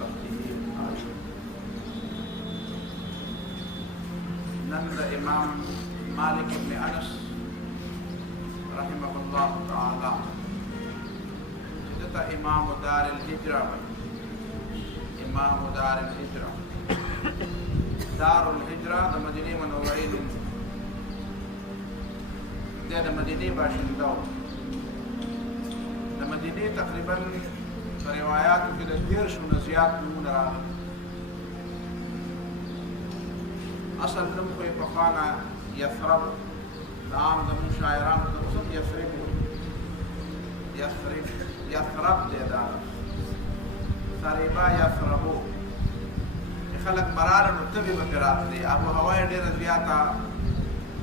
سختی آشو نند امام مالک بن انس رحمه الله تعالى جدتا امام دار الهجرة امام دار الهجرة دار الهجرة دا مدينة منورين دا مدينة باشندو دا مدينة تقريبا روايات في الديرش ونزيات نمون راغل اصل نمخو يبقانا يثرب دعام دا من شاعران دا وصل يثرب يثرب دي دار ثريبا يثربو خلق مرارا نتبه بقرات دي ابو هواي دير زياتا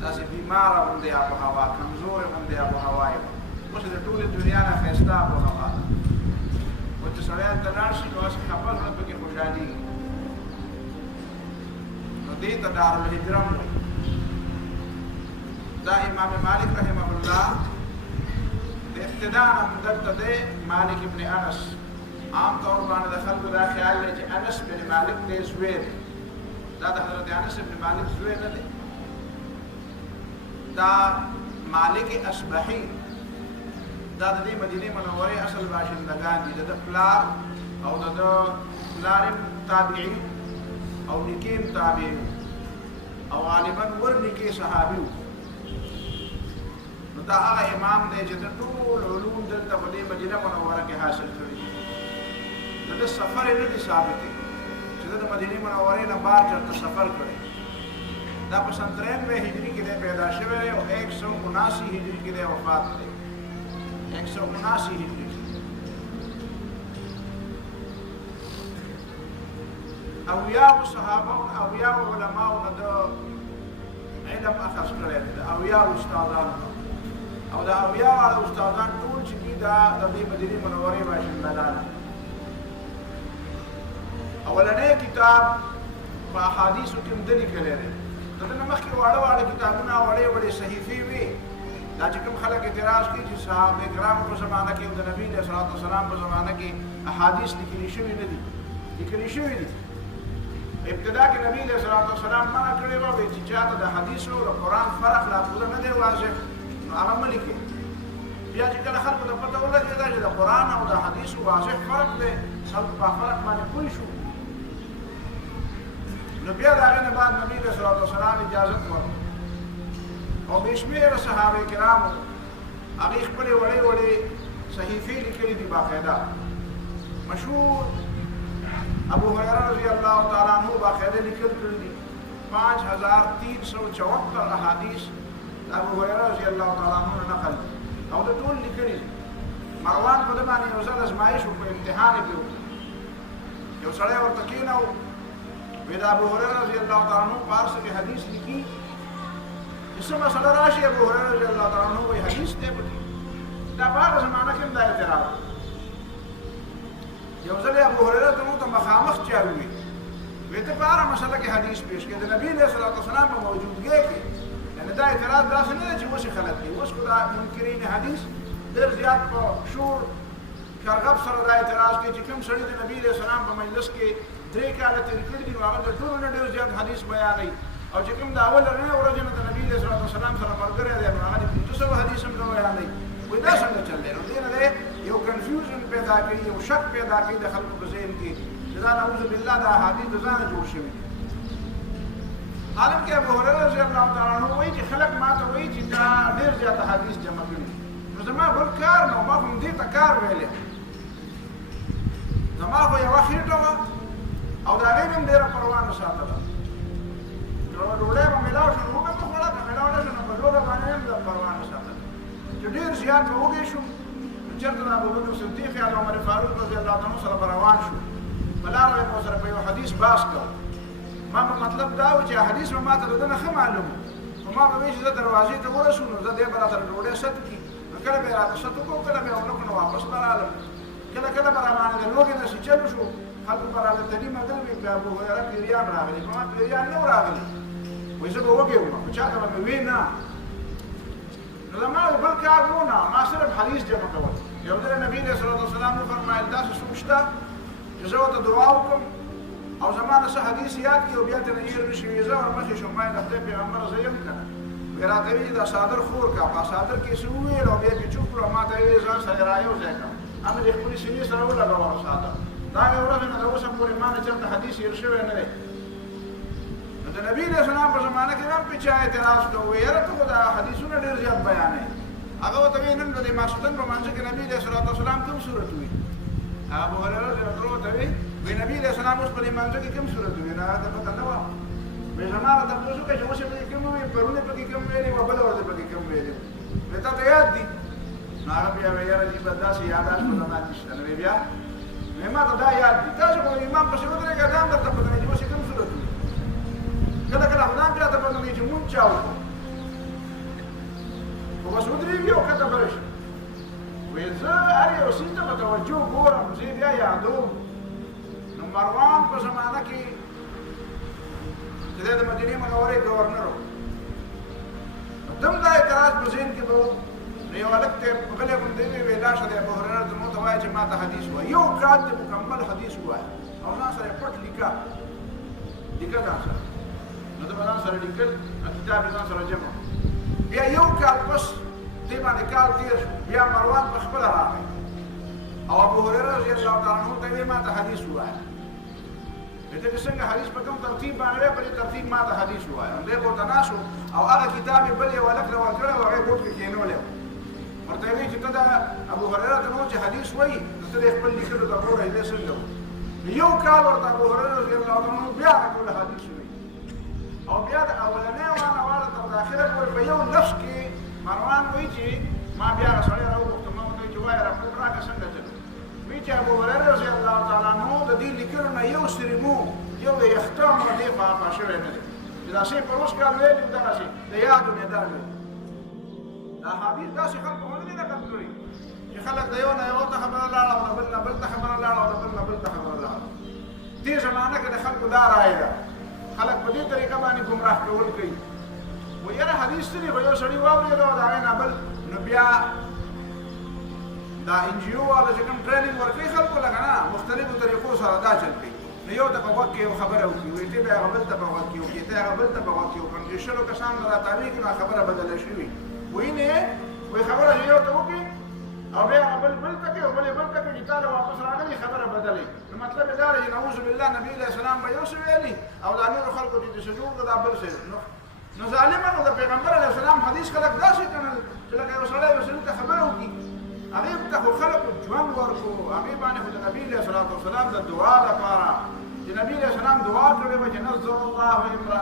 داسي بیمارا بندي ابو هوا کمزور بندي ابو هواي وش دي طول الدنيا نا خيستا ابو هوا وچ سړیان تلاشي نو اس خبر رب کې خوشالي نو دې ته دار الهجرة دا امام مالک رحمه الله ابتداء مدد دے مالک ابن انس عام طور باندې د خلکو دا خیال لري چې انس بن مالک دې زویر دا د حضرت انس بن مالک زویر نه دی دا مالک اصبحی دا د مدینه منوره اصل باشندگان دي د پلار او د پلار تابعی او نکیم تابعی او غالبا ورنکی صحابي دا هغه امام دی چې ټول علوم دلته په دې مدینه منوره کې حاصل کړي د سفر نه دي ثابت چې د مدینه منوره نه بار چرته سفر کړي دا په 93 هجری کې پیدا شوی او 179 هجری کې وفات دی 179 هجری اولیاء صحابه او اولیاء علماء د علم اخذ کړي اولیاء استادان او دا اولیاء او استادان ټول چې دي دا د مدینه منوره باشندگان اولنې کتاب په احادیثو کې مدني کړي دي دغه مخکې واړه کتابونه وړې صحیفې وي دا چې کوم خلک اعتراض کوي چې صحابه کرام په زمانه کې د نبی صلی الله علیه وسلم په زمانه کې احادیث لیکل شوي نه دي لیکل شوي دي ابتدا کې نبی صلی الله علیه وسلم منع کړی و چې چاته د حدیث او قرآن فرق لا پوره نه دی واضح هغه ملي بیا چې کله خلکو ته پته ولګي چې د قرآن او د حدیث واضح فرق دی خلک په فرق باندې پوه شو نو بیا د هغې نه بعد نبي صلی الله علیه وسلم اجازت ورکړه او بې شمېره صحابه کرامو هغې خپلې وړې صحیفې لیکلي دي باقاعده مشهور ابو هريره رضی الله تعالی عنہ باقاعده لیکل کړي دي 5374 احادیث ابو هريره رضی الله تعالی عنہ نقل او د ټول لیکلي مروان په دې باندې یو ځل ازمایش او امتحان یې یو سړی ورته کېناو وی دا ابو هريره رضی الله تعالی عنہ پارس کې حدیث لیکي چې څه مسله راشي ابو هريره رضی الله تعالی عنہ وی حدیث دی پټي دا په هغه زمانه کې دا اعتراض یو ځل ابو هريره ته مخامخ چاوي وی ته په هغه مسله کې حدیث پیش کړي د نبی صلی الله علیه وسلم په موجودګۍ کې دا اعتراض داسې نه دی چې اوس یې خلک کوي اوس خو دا منکرین حدیث ډېر زیات په شور شرغب سره دا اعتراض کوي چې کوم سړي د نبي علیه السلام په مجلس کې 3 کاله تېر کړي دي نو هغه د ټولو نه ډېر زیات حدیث بیانوي او چې کوم د اوله ورځې نه د نبي علیه السلام سره ملګری دی نو هغه د 500 حدیث هم بیانوي وایي دا څنګه چل دی نو دې نه دی یو کنفیوژن پیدا کوي یو شک پیدا کوي د خلکو په ذهن کې چې دا نعوذ بالله دا حدیث د ځانه جوړ شوي دي عالم کې ابو هريره رضی الله تعالی عنہ وایي چې خلک ما ته وایي چې دا ډېر زیات حدیث جمع کړي نو زما بل کار نو ما هم دې ته کار ویلې زما خو یوه خېټه وه او د هغې هم ډېره پروا نه ساتله ډوډۍ به میلاو شو نو وبه مې خوړه که میلاو نه شو نو په ډوډۍ باندې هم پروا نه ساتله چې ډېر زیات به وږی شو چېرته د ابوبکر صدیق یا د عمر فاروق رضی الله عنه سره به روان شو په لاره به مو سره په یو حدیث بحث کوو ما په مطلب دا و چې حدیث به ما ته د ده نه ښه معلوم نو ما به وایي چې زه دروازې ته ورسو نو زه دی به راته ډوډۍ ست کړي نو کله به یې راته ست وکړو کله به یې ونه کړو نو واپس به رالم کله به راباندې د لوږې نه چې چلو شو خلکو به راته تلي مګل وي بیا ابو هريره پیریان راغلي ما پیریان نه و راغلي وایي زه به وږی وم خو چاته به مې وی نه نو زما بل کار و نه ما صرف حدیث جمع کول یو ځل نبي صلی الله علیه وسلم وفرمایل داسې څوک شته چې زه ورته دعا وکړم او زما نه څه حدیث یاد کړي او بیا ترې هېر نه شي زه ورمخکې شم ما یې د خدای پیغمبر زه یم که نه وایي راته ویلي دا څادر خور کړه په څادر کې څه وویل او بیا یې چوپ کړو ما ته یې ویلې ځان سره یې رایوځای کړه هغه د خپلې سینې سره ولګوه څادر دا هغې ورځې نه تر اوسه پورې ما نه چېرته حدیث هېر شوی نه دی نو د نبي علیه السلام په زمانه کې هم پې چا اعتراض کوو یاره ته خو دا حدیثونه ډېر زیات بیانوي هغه ورته وایي نن د ماسخوتن په مانځه کې نبي علیه السلام کوم صورت وي هغه ابو هريره رضی الله ورته وایي نبي علیه السلام اوس په دې مانځه کې کوم صورت وي نه هغه ته پته نه وه وایي زما راته تپوس وکړه چې اوس یې پکې کوم وویل پرون یې پکې کوم ویلي وه بله ورځ پکې کوم ویلي وایي تا ته یاد دي نو هغه بیا وایي یاره دې به داسې یاداشت په زما نشته نو بیا وایي ما ته دا یاد دي تاسو خو امام پسې ودرېږه دا هم درته پته نه چې اوس یې کوم صورت وي کله کله خو دا هم چاته پته نه چې مونږ چا وکړو خو بس ودرېږي او کته بره شي وایي زه هر یو څیز ته په توجه ګورم زه یې بیا یادوم نو مروان په زمانه کې چې دی د مدینې منورې ګورنر و نو ده هم دا اعتراض په ذهن کې به و نو یو هلک ته غلی غوندې ویې لاشه دی ابو هريره ته مو ته وایه چې ما ته حدیث ووایه یو کال دې مکمل حدیث ووایه او ځان سره یې پټ لیکه ځان سره نو ده به ځان سره لیکل کتاب یې ځان سره جمع بیا یو کال پس دې باندې کال تېر شو بیا مروان په خپله راغی او ابو هريره رضی الله تعالی عنه ته ویې ما ته حدیث ووایه ته چې څنګه حدیث په کوم ترتیب باندې وی په دې ترتیب ما ته حدیث ووایه دی به ورته ناست او هغه کتاب یې بل یو هلک له ورکړی او هغه یې بوټ کې کښېنولی ورته یې وایي چې ته د ابو هريره ته نو چې حدیث وایي نو ته دې خپل لیکلو ته ګوره دې څنګه و یو کال ورته ابو هريره رضی الله عنه بیا هغه ټول حدیث وایي او بیا د اولنۍ وانه واړه تر داخله پورې په یو لفظ کې مروان وایي چې ما بیا هغه سړی راوغوښتم ما ورته وایي چې وایه راپورټ راکړه څنګه چلو وایي چې ابو هريره رضی الله تعالی عنه د دې لیکلو نه یو سریمو یو د یختم نه دی خوا شوی نه دی چې دا شی په اوس کال ویلي و دغه شی د یادو نه دا ویل دا حدیث داسې خلکو ونه دي نقل کړي چې خلک د یو نه یو ته خبره لاړه او د بل نه بل ته خبره لاړه او د بل نه بل ته خبره لاړه دې زمانه کې د خلکو دا رایه ده خلک په دې طریقه باندې ګمراه کول کوي و یاره حدیث څه دی خو یو سړي واورېده او د هغې نه بل نو بیا دا NGO والا چې کوم ټریننګ ورکوي خلکو لکه نه مختلفو طریقو سره دا چل کوي نو یو ته په غوږ کې یو خبره وکړي وایي ته به هغه بل ته په غوږ کې وکړي ته هغه بل ته په غوږ کې وکړم چې شلو کسان به راتاوي کړي نو خبره بدله شوي وایي نه وایي خبره چې یو ته وکړي او بیا هغه بل ته کوي او بل یې بل ته کوي چې تا له واپس راغلي خبره بدلوي نو مطلب یې دا دی چې نعوذ بالله نبي علیه السلام به یو څه ویلي او دا نورو خلکو چې څه جوړ کړه دا بل څه نو ظالمانو د پیغمبر علیه السلام حدیث خلک داسې ګڼل چې لکه یو سړی یو سړي ته خبره وکړي هغې ته خو خلکو ژوند ورکړو هغې باندې خو د نبي علیه السلام د دعا لپاره چې نبي علیه السلام دعا کړې وه چې نظر الله امرأ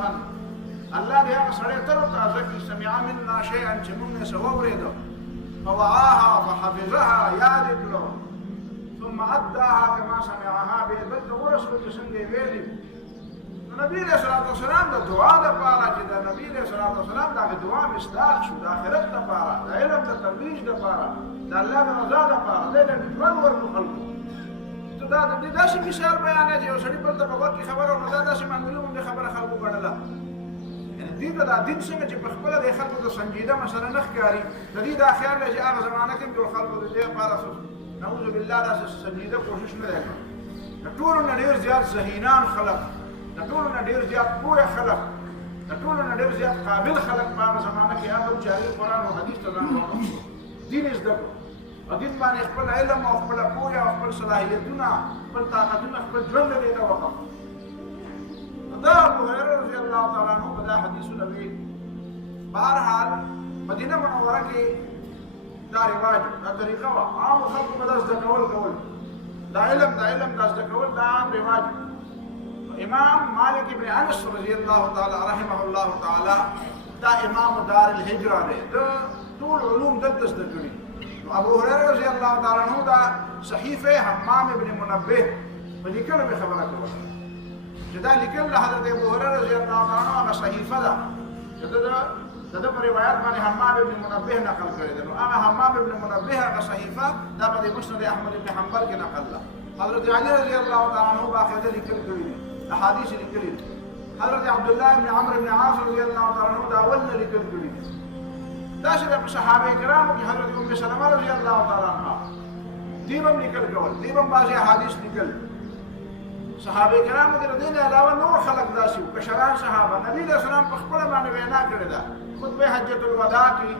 الله دې هغه سړی تر تازه کړي سمع منا شیئا چې موږ یې څه واورېده فوعاها فحفظها یاد یې کړو ثم اداها کما سمعها بیا بل ته ورسول چې څنګه یې ویلي نبی علیه السلام د دعا لپاره چې د نبی علیه السلام د هغې دعا مصداق شو د آخرت لپاره د علم د ترویج لپاره د الله د رضا لپاره دی له ژوند ورکړو خلکو ته دا د دې داسې مثال بیانوې چې یو سړي بل ته په غوږ کې خبره نو دا داسې معمولي غوندې خبره خلکو ګڼله یعنې دې ته دا دین څنګه چې په خپله د خلکو ته سنجیده مسله نه ښکاري د دې دا خیال دی چې هغه زمانه کې هم ټول خلکو د دې لپاره نعوذ بالله داسې سنجیده کوشش نه دی کړی د ټولو نه ډېر زیات ذهینان خلک د ټولو نه ډېر زیات پوه خلک د ټولو نه ډېر زیات قابل خلک په هغه زمانه کې هغه و چې هغې قرآن او حدیث ته ځان وقف کړو دین یې زده کړو او دین باندې خپل علم او خپله پوهه او خپل صلاحیتونه خپل طاقتونه خپل ژوند یې ته وقف کړو دا ابو هريره رضی الله تعالی عنه په دا حدیثونه ویل بهرحال مدینه منوره کې دا رواج دا طریقه وه عامو خلکو به دا زده کول دا علم دا زده کول دا عام رواج امام مالک ابن انس رضی الله تعالی رحمه الله تعالی دا امام دار الهجره دی د ټول علوم دلته زده کړي ابو هريره رضی الله تعالی عنه دا صحیفه حمام ابن منبه په لیکلو به خبره کوله چې دا لیکل له حضرت ابو هريره رضی الله تعالی عنه هغه صحیفه ده چې د په روایت باندې حمام ابن منبه نقل کړی دی نو هغه حمام ابن منبه هغه صحیفه دا په مسند احمد ابن حنبل کې نقل ده حضرت علی رضی الله تعالی عنه باقاعده لیکل کړي دي احادیث لیکلي دي حضرت عبدالله بن عمرو بن عاص رضی الله تعالی عنه دا اول نه لیکل کړي دي داسې د صحابه کرامو کې حضرت ام سلمه رضی الله تعالی عنها دیو هم لیکل کول دیو هم بعضې احادیث لیکل صحابه کرامو کې د دې علاوه نور خلک داسې وو کشران صحابه نبی علیہ السلام په خپل باندې وینا کړې ده خطبه حجۃ الوداع کې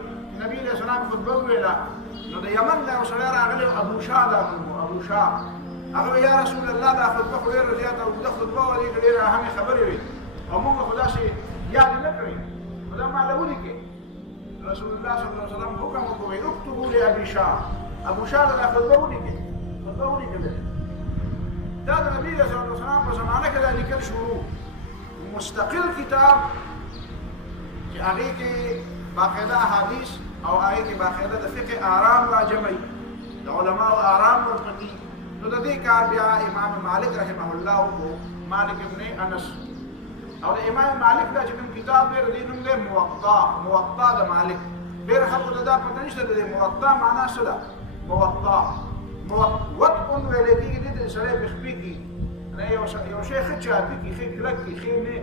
نبی علیہ السلام خطبه ویلا نو د یمن نه سره راغلی ابو شاه دا ابو شاه هغه یا رسول الله دا خطبه خو ډیره زیاته او د خطبه ولې ډیره اهمه خبرې وي او موږ خدا شي یاد نه کړی خدا ما له ولي کې رسول الله صلی الله علیه وسلم حکم وکړي اكتبوا لابي شاه ابو شاه دا خطبه ولي کې خطبه ولي کې دا د نبی صلی الله علیه وسلم په زمانه کې د لیکل شروع مستقل کتاب چې هغه کې باقاعده حدیث او هغه کې باقاعده د فقه آرام راجمعي د علماء آرام ورپکې نو د دې کار بیا امام مالک رحمه الله او مالک ابن انس او د امام مالک دا چې کوم کتاب دی د نوم دی موطا د مالک ډېر خلکو ته دا پته نشته د موطا معنا څه ده موطا وطن ویل کېږي د سړی په خپې کې نه یو شی ښه چاپي کې ښه کلک کې ښه نه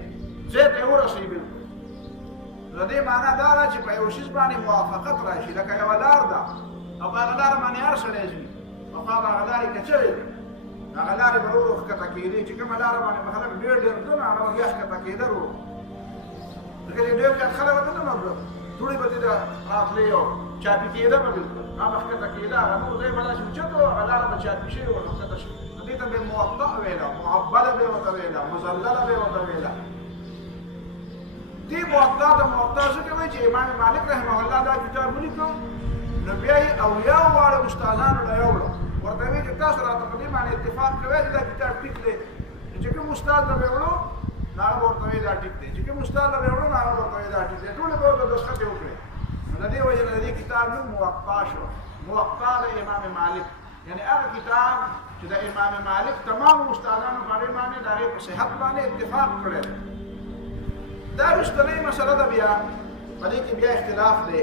زه ته ورسوي بالکل د دې معنا دا ده چې په یو شي باندې موافقت راشي لکه یوه لار ده او په هغه لاره باندې هر سړی ځي او په هغه لارې کچرې دي هغه لارې به ورو ښکته کېدې چې کومه لاره باندې به خلک ډېر ځه نو هغه بیا ښکته کېده ورو ځکه چې ډېر زیات خلک ورته نه نو دوړې به دې ته راتلې او چاپي کېده به بالکل هغه ښکته کېده هغه نور ځای به داسې اوچت و هغه لاره به چاپي شوې وه نو ښکته شوې نو دې ته به یې موطأ ویله معبده به یې ورته ویله مذلله به یې ورته ویله دې موطأ ځکه وایي چې امام مالک رحمه الله دا کتاب ولیکو نو بیا یې اولیاو واړه استادانو له یوړو ورته وایي چې تاسو راته په دې باندې اتفاق کوئ چې دا کتاب ټیک دی چې کوم استاد له به وړو نو هغه ورته وایي دا ټیک دی چې کوم استاد له به وړو نو هغه ورته وایي دا ټیک دی ټولې به ورته دسخط یې وکړې نو د دې وجې نه د دې کتاب نوم موطأ شو موطأ د امام مالک یعنی هغه کتاب چې د امام مالک تمام استادانو په هغې باندې د هغې په صحت باندې اتفاق کړی دا رښتنۍ مسله ده بیا په دې کې بیا اختلاف دی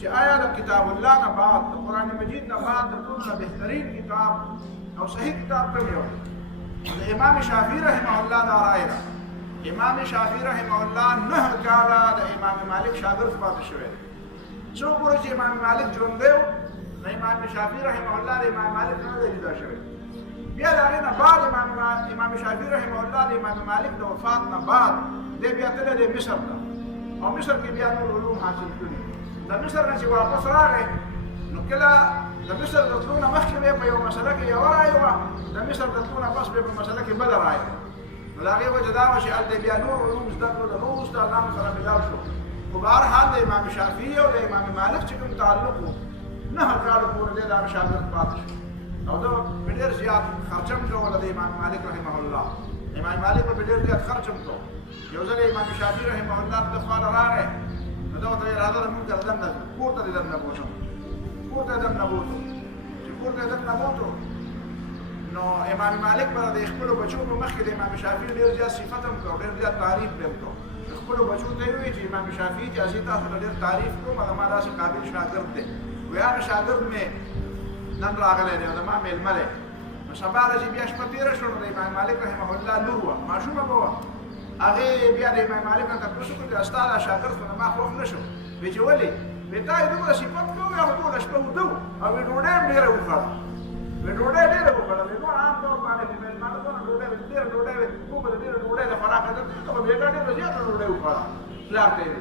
چې آیا د کتاب الله نه بعد د قرآن مجید نه بعد د ټولو نه بهترین کتاب او صحیح کتاب کوم یو د امام شافعي رحمه الله دا رایه ده امام شافعي رحمه الله 9 کاله د امام مالک شاګرد پاتې شوی څو پورې چې امام مالک ژوندی و نو امام شافعي رحمه الله د امام مالک نه دی جدا شوی بیا د هغې نه بعد امام شافعي رحمه الله د امام مالک د وفات نه بعد دی بیا تللی دی مصر ته او مصر کې بیا نور علوم حاصل کړي د مصر نه چې واپس راغی نو کله د مصر د تلو نه مخکې به په یوه مسله کې یوه رایه وه د مصر د تلو نه پس به په مسله کې بله رایه نو د هغې وجه دا وه چې هلته بیا نور علوم زده کړو د نورو استادانو سره ملاو شو خو به هر حال د امام شافعي او د امام مالک چې کوم تعلق و 9 کاله پورې دی د هغه شاګرد پاتې شو او ده په ډېر زیات خرچم کوله د امام مالک رحمه الله امام مالک به ډېر زیات خرچم کو یو ځل امام شافعي رحمه الله د خواله راغی نو ده ورته اراده ده مونږ سره دننه ځو کور ته دې دننه بوتم کور ته یې دننه بوتو چې کور ته یې دننه بوتو نو امام مالک به د خپلو بچو په مخکې د امام شافعي ډېر زیات صفت هم کړو ډېر زیات تعریف به هم کړو د خپلو بچو ته یې وویل چې امام شافعي چې زه تاسو ته ډېر تعریف کوم زما داسې قابل شاګرد دی وایي هغه شاګرد مې نن راغلی دی او زما مېلمه دی نو سبا ورځې بیا شپه تېره شوه نو د امام مالک رحمه الله لور وه ماشومه به وه هغې بیا د امام مالک نه تپوس وکړو چې ستا دا شاګرد خو زما خوښ نه شو وایي چې ولې وایي تا یې دومره صفت کوو یا خو ټوله شپه وده وو او وایي ډوډۍ هم ډېره وخوړه وایي ډوډۍ ډېره وخوړه وایي نور عام طور باندې چې مېلمانه دونه ډوډۍ وایي ډېره ډوډۍ وایي موږ به د ډېره ډوډۍ د خوراک عادت لرو ته به بېګا ډېره زیاته ډوډۍ وخوړه پلار ته یې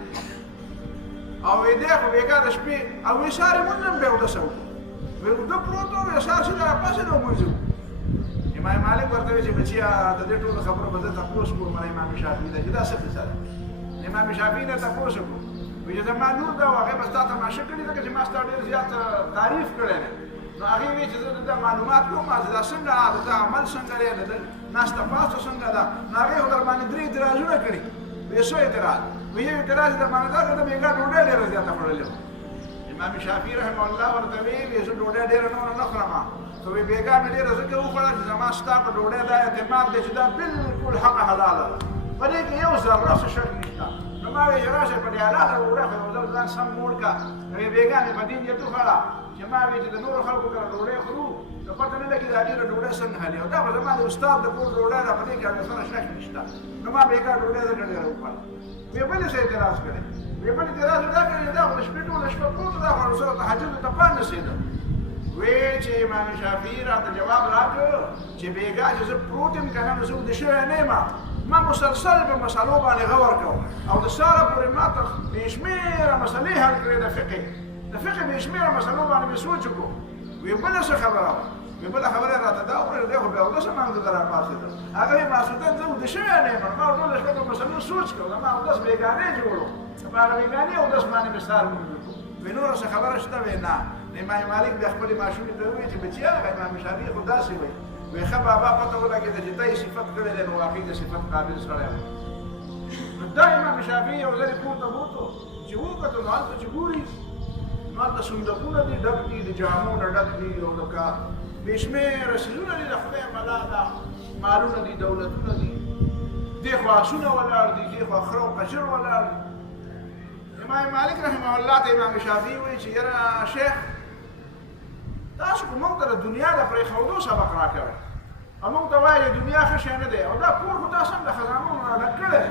او وایي دی خو بېګا د شپې او وایي سهار یې مونځ هم بیا اودسه وکړو وایي اوده پروت و وایي سهار سیده راپاڅېد او مونځ وکړو امام مالک ورته وایي چې بچیا د دې ټولو خبرو به زه تپوس کوم امام شافعي ده چې دا څه قصه ده امام شافعي نه تپوس وکړو وایي چې زما لور ده او هغې به ستا تماشه کړې ځکه چې ما ستا ډېر زیات تعریف کړی دی نو هغې وایي چې زه د ده معلومات کوم چې دا څنګه د ده عمل څنګه دی د ده ناسته پاسته څنګه ده نو هغې خو در باندې 3 اعتراضونه کړي وایي څو اعتراض وایي یو اعتراض یې در باندې دا د بېګا ډوډۍ ډېره زیاته خوړلې وه امام شافعي رحمه الله ورته وایي زه ډوډۍ ډېره نوره نه خورم خو وایي بېګا مې ډېره ځکه وخوړه چې زما ستا په ډوډۍ دا اعتماد دی چې دا بلکل حقه حلاله ده په دې کې یو ذره څه شک نشته نو ما وایي چې راشه په دې حلاله ډوډۍ خو یو ځل ځان سم موړ کړه نو وایي بېګا مې په دین یې وخوړه چې ما وایي چې د نورو خلکو کره ډوډۍ خورو نو پته نه لګي دا ډېره ډوډۍ څنګه حلي او دا به زما د استاد د کور ډوډۍ ده په دې کې هغه سره شک نشته نو ما بېګا ډوډۍ ځکه ډېره وخوړه وایي بلې څه اعتراض کړی وایي بل اعتراض دا کړی دا خو د شپې ټوله شپه پروت ده خو سره تهجد ته پام نسېده وی چې امام شافعي راته جواب راکړ چې بېګا چې زه پروت یم که نه نو زه ویده شوی نه یم ما مسلسل په مسلو باندې غور کوم او د ساره پورې ما ته بېشمېره مسلې حل کړې د فقه بېشمېره مسلو باندې مې سوچ وکړو وی بله څه خبره وه وی بله خبره یې راته دا وکړه دی خو بیا اودسه مانځه ته راپاڅېدم هغه وی ماسخوتن زه ویده شوی نه یم ما ټوله شپه په مسلو سوچ کړو زما اودس بېګانې جوړ و په هغه بېګانې اودس باندې مې سار مونځ وکړو وی نوره څه خبره شته وی نه امام مالک بیا خپلې ماشومې ته وویل چې بچیا امام شافعي خو داسې وایي وی ښه بابا پته ولګېده چې تا یې صفت کړی دی نو واقعي د صفت قابل سړی و نو دا امام شافعي یو ځلې پورته بوتو چې وکتو نو هلته چې ګوري نو هلته صندوقونه دي ډک دي د جامو نه ډک دي او د بېشمېره څیزونه دي د خدای بلا ده مالونه دي دولتونه دي دې خوا آسونه ولاړ دي دې خوا خره او قجر ولاړ دي امام مالک رحمه الله ته امام شافعي وایي چې یاره شیخ تاسو خو موږ ته د دنیا د پرېښودو سبق راکوئ او موږ ته وایي د دنیا ښه شی نه دی او دا کور خو تاسو هم د خزانو نه ډک کړی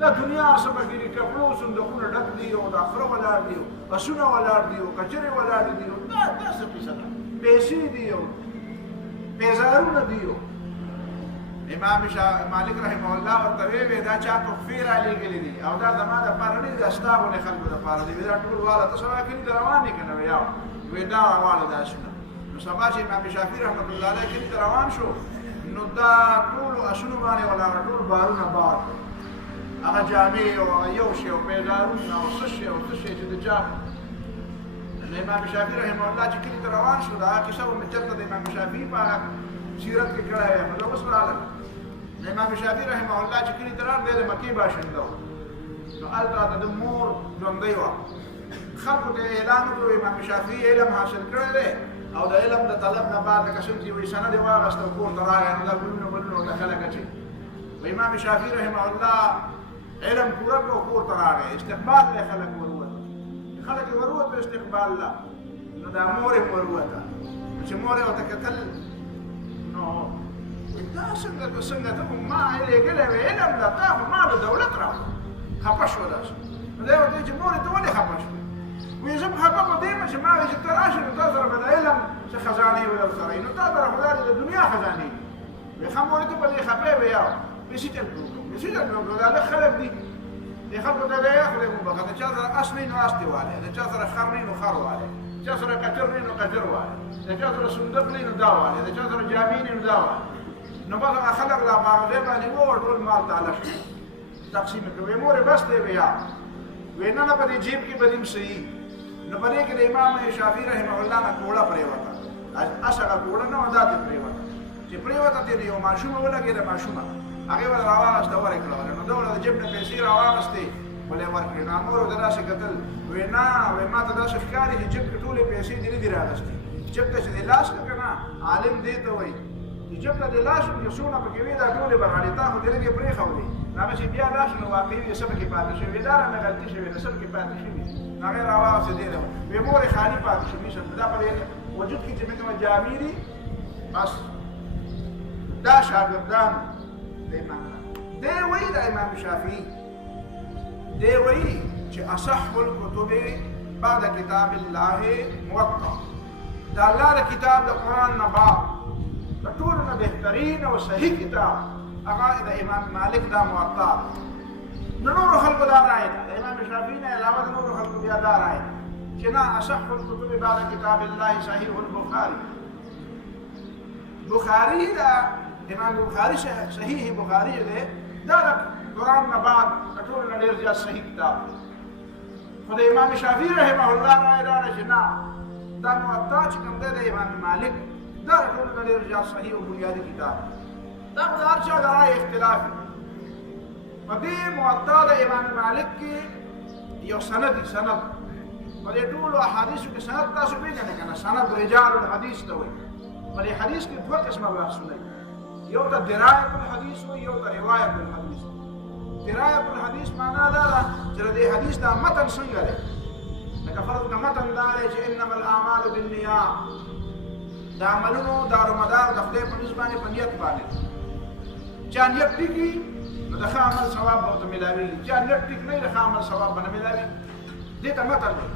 دا دنیا څه پکې دي کپړو صندوقونه ډک دي او دا خره ولاړ دي او آسونه ولاړ دي او کچرې ولاړ دي او دا څه کیسه ده پیسې دي او بیزارونه دي امام مالک رحمه الله ورته ویې دا چا تحفې رالېږلي دي او دا زما دپاره نه دي دا ستا غوندې خلکو دپاره دي دا ټول واله ته سبا کلي ته روان یې که نه وی وی دا روانه دا آسونه نو سبا چې امام شافعي رحمت الله علیه کلي ته روان شو نو دا ټولو آسونو باندې ولاړه ټول بارونه بار هغه جامې او هغه یو شی او بیزارونه او څه شی او څه شی چې د چا امام شافعي رحمه الله چې کلي ته روان شو دا کیسه به مې چېرته د امام شافعي په هغه سیرت کې کړی یم نو اوس راغلم امام شافعي رحمه الله چې کلي ته راغی دی د مکې باشنده و نو هلته د مور ژوندی وه خلکو ته اعلان وکړو امام شافعي علم حاصل کړی دی او د علم د طلب نه بعد لکه څنګه چې وایي سند یې واخېسته او کور ته راغی نو دا ګلونه بلونه ورته خلک اچوي امام شافعي رحمه الله علم پوره کړو کور ته راغی استقبال دی خلک وروته خلک یې وروته استقبال له نو دا مور یې وروته چې مور یې ورته کتل نو دا څنګه ته خو ما لېږلی وې علم ده تا خو ما د دولت راوړه خفه شوه داسې نو دی ورته وایي چې مورې ته ولې خفه شوې وایي زه خفه په دې یم چې ما وایي چې ته راشې نو تا سره به د علم څه خزانې وي ورسره وي نو تا سره خو دا د دنیا خزانې وي وایي ښه مورې ته په دې خفه وې یا وایي څه چل مې وکړو وایي څه چل مې وکړو دا لږ خلک دي دې خلکو ته دی خدای وبخښه د چا سره اس نه وي نو اس دې والی د چا سره خر نه وي نو خر والی د چا سره کچر نه وي نو کچر والی د چا سره صندوق نه وي نو دا والی د چا سره جامې نه وي نو دا والی نو بس هغه خلک لا په هغه ځای باندې ووړ ټول مال تعالی شو تقسیم یې کړو وایي مورې بس دی بیا وایي نه نه په دې جیب کې به دې صحیح نو په دې کې د امام شافعي رحمه الله نه کوړه پرېوته اس هغه کوړه نه وه دا ترې پرېوته چې پرېوته ترې یو ماشومه ولګېده ماشومه هغې به راواغسته ورې کړه نو ده له د جیب نه پیسې راواغستې ولې ورکړې نو مور ورته داسې کتل وایي نه وایي ما ته داسې ښکاري چې جیب کې ټولې پیسې دې نه دي راغستې جیب ته چې دې لاس کړه که نه عالم دې ته وایي چې جیب ته دې لاس کړو چې څونه پکې وي دا ټولې به غاړې تا خو دې نه دې پرېښودې هغه چې بیا لاس نو واقعي وي څه پکې پاتې شوي دا رانه غلطي شوې ده څه پکې پاتې شوي هغې راواغستې دې ته وایي مورې خالي پاتې شوي دا په دې وجود کې چې مې کومه جامې دي بس دا شاګردان د امام دی وایي د امام شافعي دی وایي چې اصح الکتب بعد کتاب الله موطأ د الله د کتاب د قرآن نه بعد د ټولو نه بهترین او صحیح کتاب هغه د امام مالک دا موطأ د نورو خلکو دا رایه ده د امام شافعي نه علاوه د نورو خلکو بیا دا رایه ده چې نه اصح الکتب بعد کتاب الله صحیح البخاري بخاري دا امام بخاري صحیح بخاري دی دا د قرآن نه بعد د ټولو نه ډېر زیات صحیح کتاب خو د امام شافعي رحمه الله رایه دا ده چې نه دا موطأ چې کوم دی د امام مالک دا د ټولو نه ډېر زیات صحیح او بنیادي کتاب دا خو د هر چا د رایې اختلاف وي په دې موطأ د امام مالک کې یو سند سند په دې ټولو احادیثو کې سند تاسو پېژنئ که نه سند رجال الحدیث ته وایي په دې حدیث کې دوه قسمه بحثونه دي یو ته درایة الحدیث وایي یو ته روایت الحدیث درایة الحدیث معنا دا ده چې د دې حدیث دا متن څنګه دی لکه فرض که متن دا دی چې انما الاعمال بالنیات د عملونو دارومدار د خدای په نسبت باندې په نیت باندې چا نیت ټیکي نو د ښه عمل ثواب به ورته ملاوېږي چا نیت ټیک نه وي د ښه عمل ثواب به نه ملاوېږي دې ته متن وایي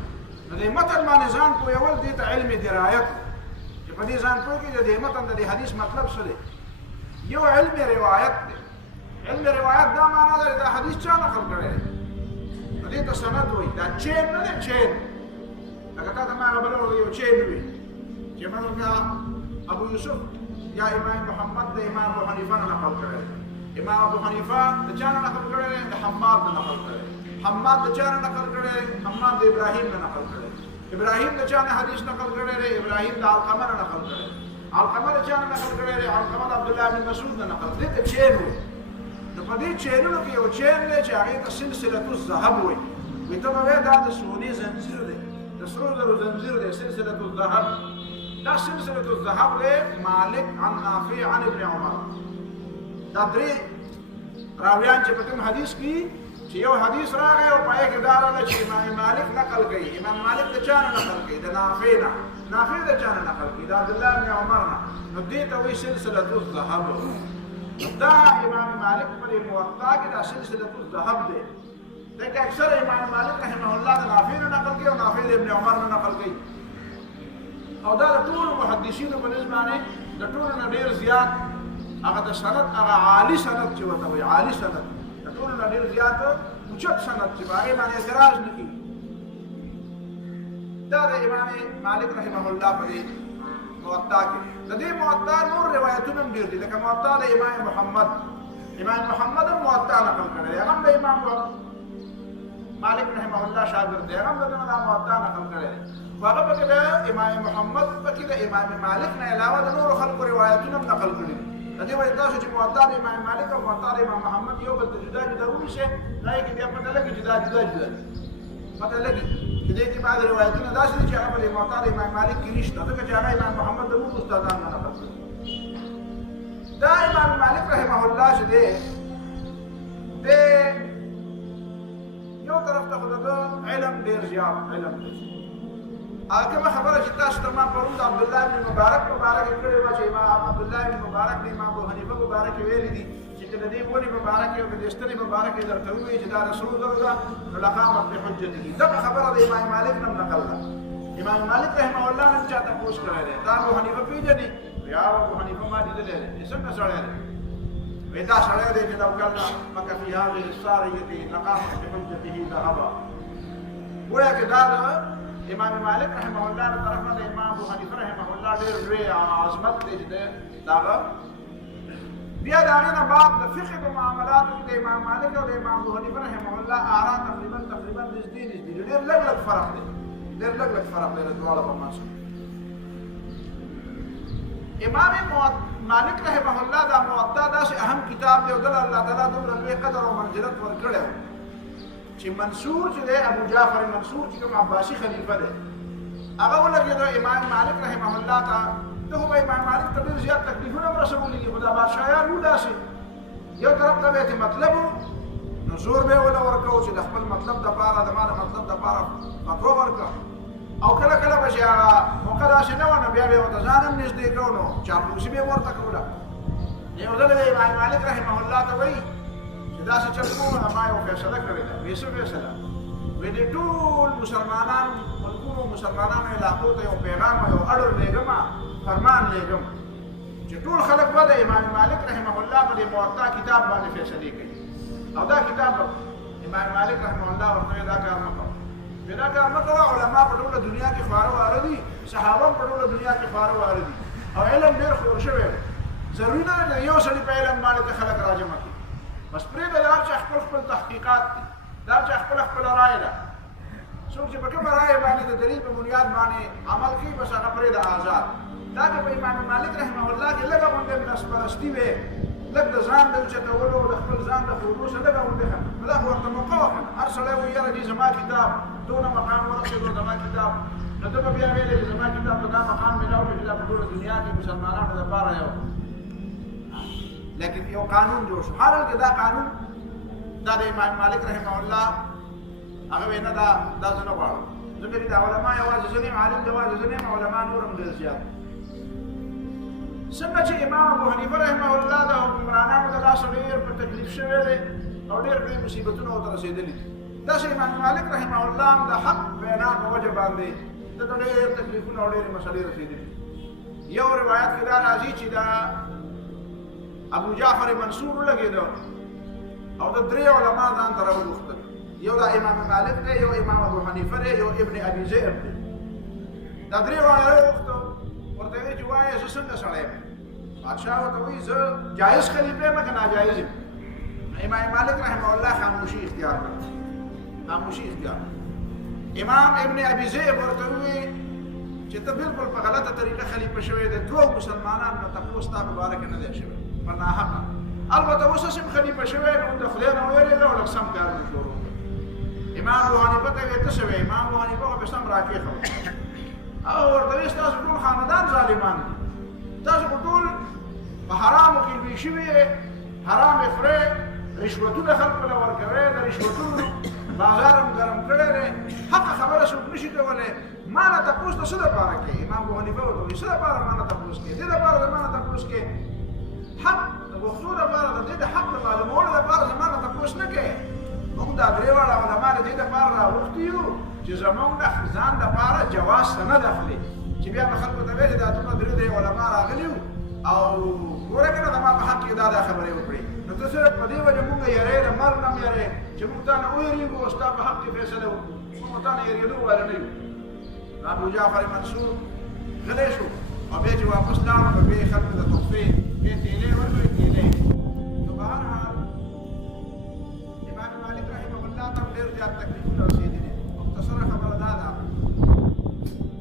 نو دې متن باندې ځان پوهول دې ته علم درایت چې په دې ځان پوه کړي د دې متن د حدیث مطلب څه دی. یو علم روایت دی. علم روایت دا معنا لري دا حدیث چا نقل کړی دی. دې ته سند وایي. دا چین نه دی چین. لکه تا ته ما خبره یو چین وي چې موږ ابو یوسف یا امام محمد د امام ابو حنیفه نه نقل کړی. امام ابو حنیفه د چا نه نقل کړی دی؟ د حماد نه نقل کړی. حماد د چا نه نقل کړی؟ حماد د ابراهیم نه نقل کړی. ابراهیم د چا نه حدیث نقل کړی دی؟ ابراهیم د علقمه نه نقل کړی. علقمه د چا نه نقل کړی دی؟ علقمه د عبدالله بن مسعود نه نقل. دې ته چین وایي. نو په دې چینونو کې یو چین دی چې هغې ته سلسلة الذهب وایي. وایي ته به وایې دا د سوني زنځیر دی، د سرو زرو زنځیر دی، سلسلة الذهب. دا سلسلة الذهب دی مالک عن نافع عن ابن عمر. دا درې راویان چې په کوم حدیث کې چې یو حدیث راغی او په هغې کې دا راغله چې امام مالک نقل کوي. امام مالک د چا نه نقل کوي؟ د نافع نه. نافع د چا نه نقل کوي؟ د عبدالله بن عمر نه. نو دې ته وایي سلسلة الذهب. دا امام مالک پر موطا کې دا سلسلة الذهب دی. لیکن اکثر امام مالک رحمه الله د نافع نه نقل کوي او نافع د ابن عمر نه نقل کوي. او دا د ټولو محدثینو په نسبت باندې د ټولو نه ډېر زیات هغه د سند هغه عالي سند چې ورته وایي عالي سند د ټولو نه ډېر زیات اوچت سند چې په هغې باندې اعتراض نه کېږي. دا د امام مالک رحمه الله په دې موطا کې د دې موطا نور روایتونه هم ډېر دي لکه موطا د امام محمد. امام محمد هم موطا نقل کړی دی. هغه هم د امام مالک رحمه الله شاګرد دی. هغه هم د ده نه دا موطا نقل کړی دی. خو هغه پکې د امام محمد پکې د امام مالک نه علاوه د نورو خلکو روایتونه هم نقل کړي دي. د دې وجې تاسو چې موطا د امام مالک او موطا د امام محمد یو بل ته جدا جدا ونیسئ دا یې کې بیا پته لګي چې دا جدا جدا دي. پته لګي چې دې کې بعض روایتونه داسې دي چې هغه د موطا د امام مالک کې نشته ځکه چې هغه امام محمد د نورو استادانو نه نقل کړي. دا امام مالک رحمه الله چې دی یو طرف ته خو د ده علم ډېر زیات علم دی. کومه خبره چې تاسو ته ما پرون د عبدالله بن مبارک په باره کې کړې وه چې امام عبدالله بن مبارک د امام ابو حنیفه په باره کې ویلي دي چې که د دې ونې په باره کې او د دې ستنې په باره کې درته ووایي چې دا د سرو زرو ده نو لقامت بحجته. دغه خبره د امام مالک نه هم نقل ده. امام مالک رحمه الله نه چا تپوس کړی دی دا ابو حنیفه پېژني؟ یا ابو حنیفه ما لیدلی دی چې څنګه سړی دی؟ وایي دا سړی دی چې لو کان مکه فی هذه الساریة لقامت بحجته ذهبا. گویا که دا امام مالک رحمه الله د طرف نه د امام ابو حنیفه رحمه الله ډېر لوی عظمت دی چې دی د هغه. بیا د هغې نه بعد د فقه په معاملاتو کې د امام مالک او د امام ابو حنیفه رحمه الله آرا تقریبا نږدې دي. ډېر لږ فرق دی. ډېر لږ فرق دی د دواړو په منځ کې. امام مالک رحمه الله دا موطا داسې اهم کتاب دی او دله الله تعالی دومره لوی قدر او منزلت ورکړی و چې منصور چې دی ابو جعفر منصور چې کوم عباسي خلیفه دی هغه ولګېدو امام مالک رحمه الله ته. ته خو به امام مالک ته ډېر زیات تکلیفونه هم رسولي دي خو دا بادشاهیان وو داسې یو طرف ته به یې مطلب و نو زور به یې وله ورکوو چې د خپل مطلب دپاره د ما د مطلب دپاره فتوا ورکړه. او کله کله به چې هغه موقع داسې نه وه نو بیا به یې ورته ځان هم نږدې کړو نو چاپلوسي به یې ورته کوله. یو ځل د امام مالک رحمه الله ته وایي چې داسې چل کوم ما یو فیصله کړې ده. وایي څه فیصله؟ وایي د ټول مسلمانانو ملکونو مسلمانانو علاقو ته یو پیغام او یو اړر لېږم فرمان لېږم چې ټول خلک به د امام مالک رحمه الله په دې موطا کتاب باندې فیصلې کوي. او دا کتاب امام مالک رحمه الله ورته دا کار نه کوه. دا کار مه کوه. علما په ټوله دنیا کې خواره واره دي. صحابه په ټوله دنیا کې خواره واره دي او علم ډېر خور شوی دی. ضروري نه ده یو سړي په علم باندې ته خلک راجمع کړي. بس پرېږده دا چې خپل تحقیقات دي دا چې خپله رایه ده. څوک چې په کومه رایه باندې د دلیل په بنیاد باندې عمل کوي بس هغه پرېږده آزاد. دا که په امام مالک رحمه الله کې لږه غوندې نفس پرستي وې لږ د ځان د اوچتولو د خپل ځان د ښودو سره لږه غوندې ښه نو دا خو ورته موقع وه که نه. هر سړی وایي یاره دې زما کتاب دونه مقام ورسېدو زما کتاب نو ته به بیا ویلی چې زما کتاب ته دا مقام میلاو کړي چې دا په ټوله دنیا کې مسلمانانو دپاره یو لیکن یو قانون جوړ شو. حالانکه دا قانون دا د امام مالک رحمه الله هغه ویې نه دا زه نه غواړم ځکه چې دا علما یوازې زه نه یم عالم یوازې زه نه یم علما نور هم ډېر زیات. څنګه چې امام ابو حنیفه رحمه الله د حکمرانانو د لاسه ډېر په تکلیف شوی دی او ډېر لوی مصیبتونه ورته رسېدلي دي. داسې امام مالک رحمه الله هم د حق وینا په وجه باندې دته ډېر تکلیفونه او ډېرې مسلې رسېدلي دي. یو روایت کې دا راځي چې دا ابو جعفر منصور ولګېده او د درې علما ځان ته راوغوښتل، یو دا امام مالک دی، یو امام ابو حنیفه دی، یو ابن ابي ذئب دی. دا درې واړه راوغوښتل، ورته ویې چې وایه زه څنګه سړی یم؟ بادشاه ورته وایي زه جایز خلیفه یم که ناجایز یم؟ امام مالک رحمه الله خاموشي اختیار کړه، خاموشي اختیار کړه. امام ابن ابي ذئب ورته وایي چې ته بالکل په غلطه طریقه خلیفه شوی دی، دوه مسلمانان نه تپوس ستا په باره کې نه دی شوی په ناحقه. البته اوس هم خلیفه شوی نو د خدای نه ویلې او لږ سم کارونه شروع کړل. امام ابو حنیفه ته ویې ته شوی؟ امام ابو حنیفه خو به سم راکېښود او ورته ویې ستاسو ټول خاندان ظالمان دي، تاسو خو ټول په حرامو کې لوی شوي یې، حرام یې خورئ، رشوتونه خلکو له ورکوئ، د رشوتونو بازار هم ګرم کړی دی، حقه خبره څوک نشي کولی. ما نه تپوس ته څه دپاره کوې؟ امام ابو حنیفه ورته وایي څه دپاره ما نه تپوس کوې؟ دې دپاره زما نه تپوس کوې، حق د غوښتو دپاره د دې د حق د معلومولو دپاره زما نه تپوس نه کوې. موږ دا درې واړه علما د دې دپاره راوښتي یو چې زموږ د ځان دپاره جواز سند اخلي، چې بیا به خلکو ته ویلې دا دومره درې علما راغلي وو او ګوره که نه زما په حق کې دا خبرې وکړې، نو ته صرف په دې وجه مونږ یېرې د مرګ نه هم یېرې چې مونږ تا نه ویرېږو او ستا په حق کې فیصله وکړو، مونږ تا نه یېرېدو والا نه یو. ابو جعفر منصور غلی شو او بیا چې واپس لاړو نو بیا یې خلکو ته تحفې بیا تیلې ورکړې تیلې. نو بهرحال امام مالک رحمه الله ته ډېر زیات تکلیفونه رسېدلي. مختصره خبره دا ده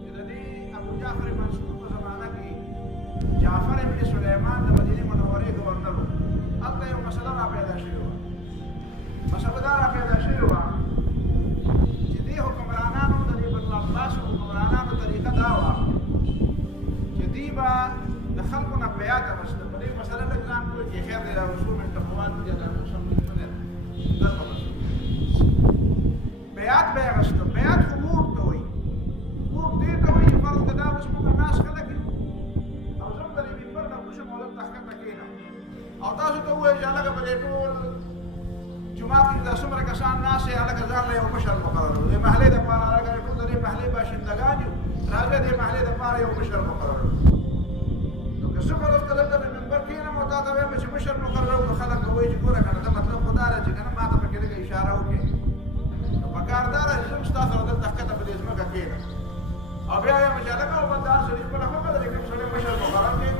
چې د دې ابو جعفر منصور په زمانه کې جعفر ابن سلیمان د مدینې منورې ګورنر و. هلته یو مسله را پیدا شوې وه، مسله دا را پیدا شوې وه چې دې حکمرانانو د دې بنو عباسو حکمرانانو طریقه دا وه چې دوی به د خلکو نه بیعت اخیسته. په دې مسله لږ ځان پوه کړي، خیر دی دا رسوم انتخابات دي دا موسم کې نه دی در په مسله بیعت به یې اخیسته. بیعت خو ووټ ته وایي، ووټ دې ته وایي چې فرض که دا اوس موږ ناست خلک یو او زه به د دې منبر نه کوشم او دلته ښکته کښېنم او تاسو ته ووایو چې هلکه په دې ټول جومات کې دا څومره کسان ناست یې، هلکه ځان له یو مشر مقرر و، دې محلې دپاره هلکه ټول د دې محلې باشندګان یو، راځئ دې محلې دپاره یو مشر مقرر و. نو که زه فرض که دلته د منبر کښېنم او تا ته وایم چې مشر مقرر و، نو خلک به وایي چې ګوره که نه دا مطلب خو دا ده چې که نه ما ته پکې لږه اشاره وکړې. نو پکار دا ده چې زه هم ستا سره دلته ښکته په دې ځمکه کښېنم او بیا وایم چې هلکه او بل دا هر سړي خپله خوښه ده چې کوم سړی مشر مقرر کړي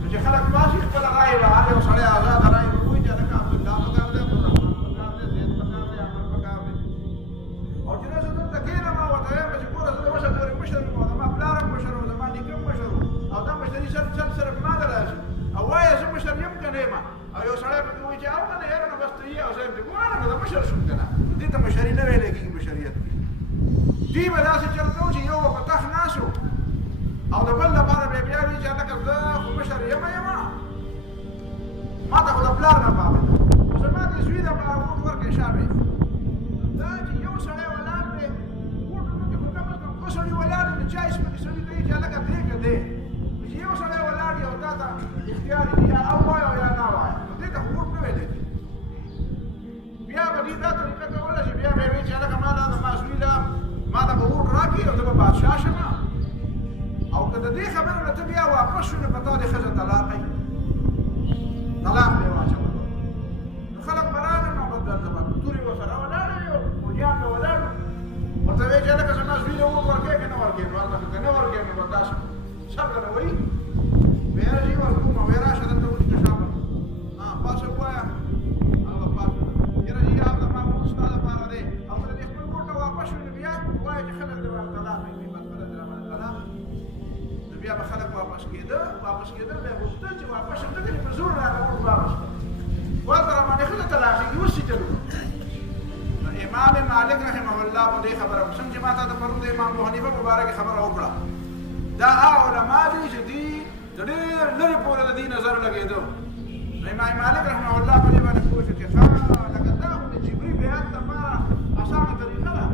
نو چې خلک پاسي خپله رایې به هر یو سړی ازاده رایې به ووایي چې هلکه عبدالله پکار دی، عبدالرحمن پکار دی، زید پکار دی، احمد پکار دی. او چې زه دلته کښېنم او ورته وایم چې ګوره زه د اوسه پورې مشر یم او زما پلار هم مشر و، زما نیکه هم مشر و او دا مشري صرف ما ته راځي او وایه زه مشر یم که نه یم او یو سړی پکې وایي چې او که نه یاره نو بس ته یې او زه یم چې ګوره نو د مشر شوم که نه، دې ته مشري نه ویلی کېږي بشریت کې. دوی به داسې چل کوو چې یو به په تخت ناست و او د بل لپاره به بیا وایي چې هلکه زه خو مشر یمه ما ته خو د پلار نه پام ده خو زما د زوی دپاره ووټ ورکړې شابې. دا چې یو سړی ولاړ دی ووټ ورکړي خو کم از کم دوه سړي ولاړ دي نو چایس پکې سړي ته وایي چې هلکه دی که دی، چې یو سړی ولاړ دی او تا ته اختیار دي یا او وایه او یا نه وایه نو دې ته خو ووټ نه ویلی کېږي. بیا به دوی دا طریقه کوله چې بیا به یې وایي چې هلکه ما زما زوی له ما ته به ووټ راکړي او زه به بادشاه شم او که د دې خبرو نه ته بیا واپس شو نو په تا دې ښځه طلاق یې طلاق به یې واچولو. نو خلک به راغلل نو به دلته به تورې ورسره ولاړې وي او موجیان به ولاړ وو، ورته ویې چې هلکه زما زوی له ووټ ورکوې که نه ورکوې؟ نو هلته که نه ورکوې نو به داسې سر دله وایي ویره چې ورکوم او ویې راشه دلته ولیکه شابه پاسه ووایه هغه پاسه یاره چې هلته ما ووټ ستا دپاره دی او که د دې خپل ووټ نه واپس شو نو بیا وایه چې خلک دې باندې طلاق وي بدبله دې راباندې طلاق نو بیا به خلک واپس کېدل به یې غوښتل چې واپس شم ځکه چې په زور راته ووټ واپس کړه والته راباندې ښځه طلاقېږي اوس چې چل وکړو. نو امام مالک رحمه الله په دې خبره څنګه چې ما تا ته پرون د امام ابو حنیفه په باره کې خبره وکړه، دا هغه علما دي چې دوی د ډېر لرې پورې د دې نظر لګېدو. نو امام مالک رحمه الله په دې باندې پوه شو چې ښه لکه دا خو د جبري بیعت لپاره اسانه طریقه ده.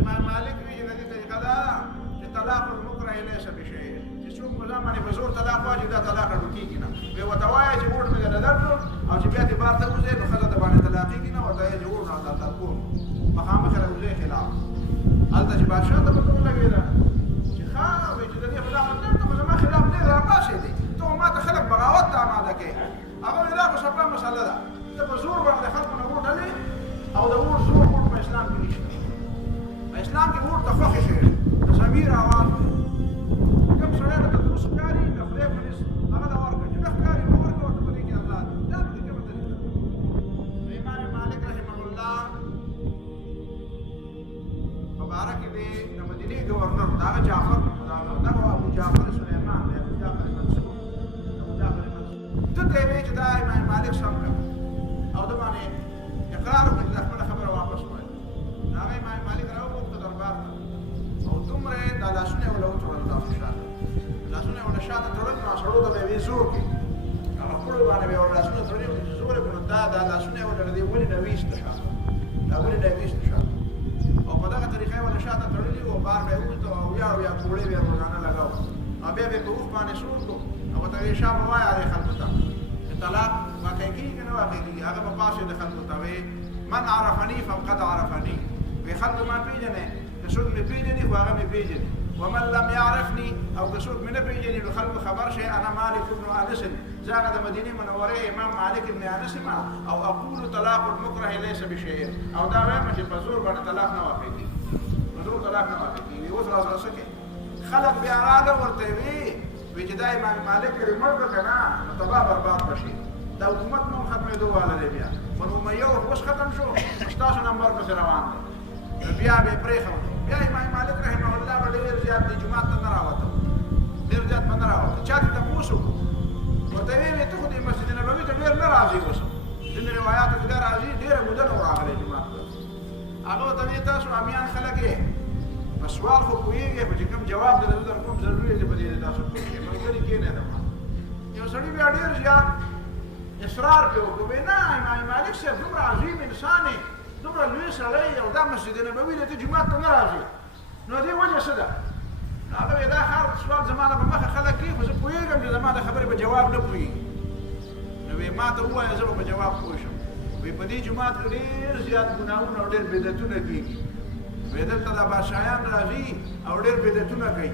امام مالک وایي د دې طریقه دا ده چې طلاق المکره لیس بشیء، چې څوک په ځان باندې په زور طلاق واچي دا طلاق راډو کېږي نه. وایي ورته وایه چې ووټ مې درله درکړو او چې بیا دې بار ته وځې نو ښځه د باندې طلاقېږي نه، ورته وایه چې ووټ راته درکوم مخامخ یې راوځې خلاف. هلته چې بادشاه ته پته ولګېده چې ښه وایي چې د دې خو دا مطلب ته خو زما خلاف چې دا امام مالک سم کړ او د باندې اقرار وکړ چې خپل خبره واپس وایي هغه امام مالک راوغوښته دربار ته او دومره دا لاسونه یې ولو تړل تاسو شاته لاسونه یې ول شاته تړل نو سړو ته به یې زور کړي هغه خپل باندې به ول لاسونه تړلي چې زور یې کړو دا لاسونه یې ول دې ولې نه ویسته شاته دا ولې نه ویسته شاته او په دغه طریقه یې ول شاته تړلي او بار به ووته او یا کوړې به روزانه لګاو او بیا به په اوښ باندې سور کړو او ته یې شابه وایي هغې خلکو ته چې طلاق واقع کېږي که نه واقع کېږي هغه به پاس د خلکو ته وایي من عرفني فقد عرفني وی خلکو ما پېژنې که څوک مې پېژني خو هغه مې پېژني ومن لم يعرفني او که څوک مې نه پېژني نو خلکو خبر شي انا مالک بن انس زه هغه د مدینې منورې امام مالک بن انس یم او اقول طلاق المکره ليس بشيء او دا وایم چې په زور باندې طلاق نه واقع کېږي په زور طلاق نه واقع کېږي اوس راځه څه کوي خلک بیا راغله ورته وی چې دا امام مالک لري مړ به که نه نو تباه برباد به شي دا حکومت نو ختمېدو واله دی بیا بنو امیه اوس ختم شو ستاسو نمبر پسې روان دی بیا به یې پرېښودو بیا امام مالک رحمه الله به ډېر زیات دی جومات ته نه راوته ډېر زیات به نه راوته چا دې تپوس وکړو ورته یې ویې ته خو دې مسجد نبوي ته ډېر نه راځي اوس ځینې روایاتو کې دا راځي ډېره موده نه راغلی جومات ته هغه ورته ویې تاسو امیان خلک یې په سوال خو پوهېږئ خو چې کوم جواب دی زه در کوم ضروري دی په دې تاسو پوه شئ ملګري کښېنئ دما یو سړي بیا ډېر زیات اصرار پرې وکړو وایي نه امام مالک صاحب دومره عظیم انسان یې دومره لوی سړی او دا مسجد نبوي دی ته جومات ته نه راځي نو دې وجه څه ده نو هغه وایي دا هر سوال زما نه په مخه خلک کوي خو زه پوهېږم چې زما د خبرې په جواب نه پوهېږي نو وایي ما ته ووایه زه به په جواب پوه شم وایي په دې جومات کې ډېر زیات ګناهونه او ډېر بدعتونه کېږي وایي دلته دا بادشاهیان راځي او ډېر بدعتونه کوي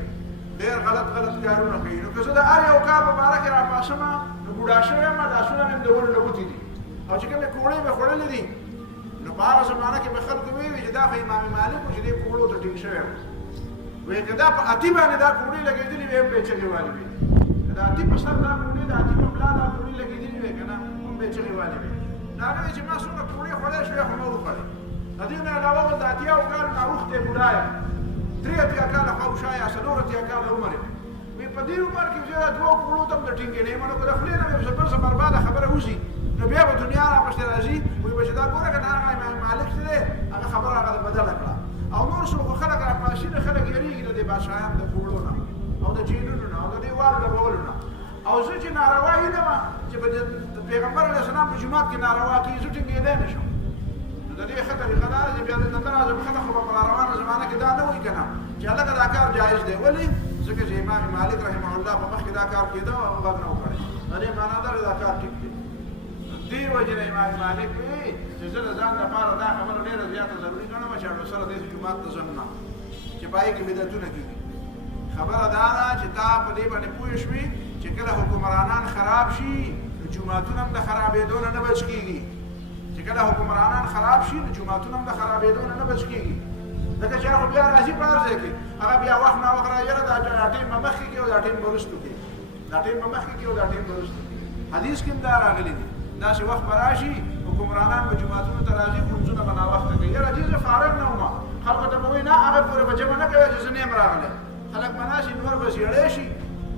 ډېر غلط کارونه کوي نو که زه د هر یو کار په باره کې راپاڅمه نو بوډا شوی یم لاسونه مې د ولو لګوتي دي او چې کومې کوړې مې خوړلې دي نو په هغه زمانه کې به خلکو ویوي چې دا خو امام مالک و چې دې کوړو ته ټینګ شوی و وایي که دا په اتي باندې دا کوړې لګېدلې وې هم به یې چغې والې وې که د اتي په سر دا کوړې د اتي په ملا دا کوړې لګېدلې وې که نه هم به یې چغې والې وې نو هغه وایي چې ما څومره کوړې خوړلی شوې خو مه وخوړې د دې نه علاوه بل د اتیاوو کالو نه اوښتی بوډا یم 3 اتیا کاله خواوشا یا 4 اتیا کاله عمر یم وایي په دې عمر کې زه د 2 کوړو ته هم د ټینګې نه یم نو که د خولې نه مې بل څه برباده خبره وځي نو بیا به دنیا راپسې راځي وایي به چې دا ګوره که نه هغه امام مالک چې دی هغه خبره هغه بدله کړه او نور څوک خلک راپاسي نه خلک یېرېږي د دې بادشاهیانو د کوړو نه او د جیلونو نه او د دې والو ډبولو نه او زه چې ناروا وینم چې په پیغمبر علیه السلام په جومات کې ناروا کېږي زه ټینګېدی نه شم نو د دې ښه طریقه دا ده چې بیا دلته نه راځم ښه ده خو په راروانه زمانه کې دا نه وایي که نه چې هلکه دا کار جایز دی ولې ځکه چې امام مالک رحمه الله په مخکې دا کار کېده او هغه غږ نه و کړی د دې معنا دا دا کار ټیک دی دې وجې نه امام مالک وایي چې زه د ځان لپاره دا خبره ډېره زیاته ضروري ګڼم چې هغه سره دې جومات ته ځم نه چې په هغې کې بدعتونه کېږي خبره دا ده چې تا په دې باندې پوه شوې چې کله حکمرانان خراب شي نو جوماتونه هم د خرابېدو نه بچ کېږي چې کله حکمرانان خراب شي نو جوماتونه هم د خرابېدو نه بچ کېږي ځکه چې هغه بیا راځي په هر ځای کې هغه بیا وخت ناوخت را یاره دا ټیم به مخکې کړي او دا ټیم به وروستو کړي دا ټیم به مخکې کړي او دا ټیم به وروستو کړي حدیث کې هم دا راغلی دی داسې وخت به راشي حکمرانان به جوماتونو ته راځي لمونځونه به ناوخته کوي یاره دې زه فارغ نه وم خلکو ته به وایي نه هغه پورې به جمع نه کوي چې زه نه یم راغلی خلک به ناست نور به زیړی شي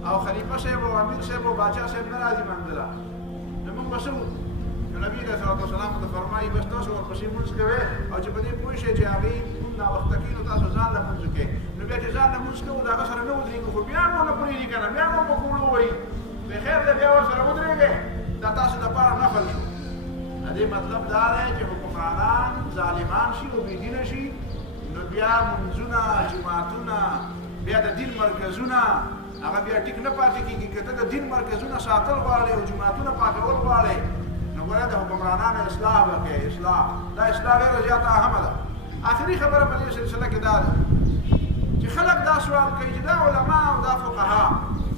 او خلیفه صاحب او امیر صاحب او باچا صاحب نه راځي منځله نو موږ به څه وکړو نو نبي علیه الصلاة والسلام ته فرمایي بس تاسو ورپسې لمونځ کوئ او چې په دې پوه شئ چې هغې ناوخته کوي نو تاسو ځان لمونځ کوئ نو بیا چې ځان لمونځ کوو د هغه سره نه ودرېږو خو بیا مو نه پرېږدي که نه بیا مو په کوړو ووایي بخیر دی بیا ورسره ودرېږئ دا تاسو دپاره نفل شو د دې مطلب دا دی چې حکمرانان ظالمان شي او بېدینه شي نو بیا لمونځونه جوماتونه بیا د دین مرکزونه هغه بیا ټیک نه پاتې کېږي که ته د دین مرکزونه ساتل غواړې او جوماتونه پاکول غواړې نو ګوره د حکمرانانو اصلاح به کوې اصلاح دا اصلاح ډېره زیاته اهمه ده آخري خبره په دې سلسله کې دا ده چې خلک دا سوال کوي چې دا علما او دا فقها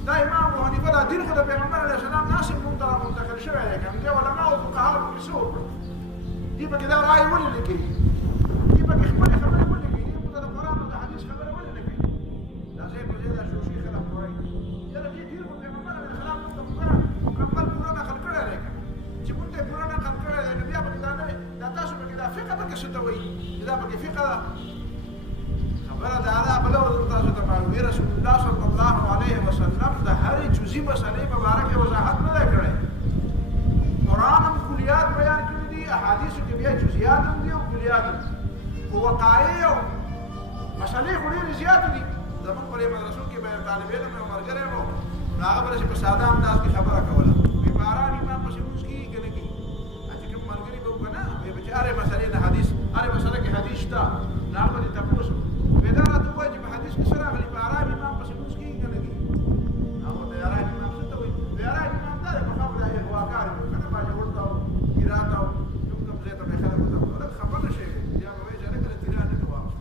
دا امام ابو حنیفه دا دین خو د پیغمبر علیه السلام ناسب مونږ ته رامنتقل شوی دی که دې علما او فقها پکې څه وکړو دې پکې دا رایې ولې نه کوي دې پکې خپلې خبرې ولې کوي دې مونږ ته د قرآن او د حدیث خبره ولې نه کوي دا ځای په ځای دا شوشي خلک وایي یاره دې دین خو پیغمبر علیه السلام مونږ ته پوره مکمل پوره نقل کړی دی چې مونږ ته پوره نقل کړی دی نو بیا پکې دا نه دا تاسو پکې دا فقه پکې څه ته وایي چې دا پکې فقه ده خبره دا ده بله ورځ تاسو ته معلومي رسول الله صلی الله علیه وسلم د هرې جزي مسلې په باره کې وضاحت نه دی کړی کلیاتو خو وقایع او مسلې خو ډېرې زیاتې دي. زموږ په دې مدرسو کې به یو طالب علم یو ملګری و، نو هغه به په ساده انداز کې خبره کوله. وایي په ارام امام پسې لمونځ کېږي که نه کېږي؟ چې کوم ملګري به و که نه، وایي چې هرې مسلې نه حدیث، هرې مسله کې حدیث شته. نو هغه به دې تپوس وایي دا راته ووایي چې په حدیث کې څه راغلي، په ارام امام پسې لمونځ کېږي که نه کېږي؟ هغه ورته ارام امام څه ته وایي؟ وایي ارام امام دا دی، پخوا به دا اغواګار وي که نه، باجوړ ته او هرات ته او کوم ځای ته به یې خلک ورته لږ خفه نه شي، بیا به وایي چې هلکه د تیرا نه دې واخلو.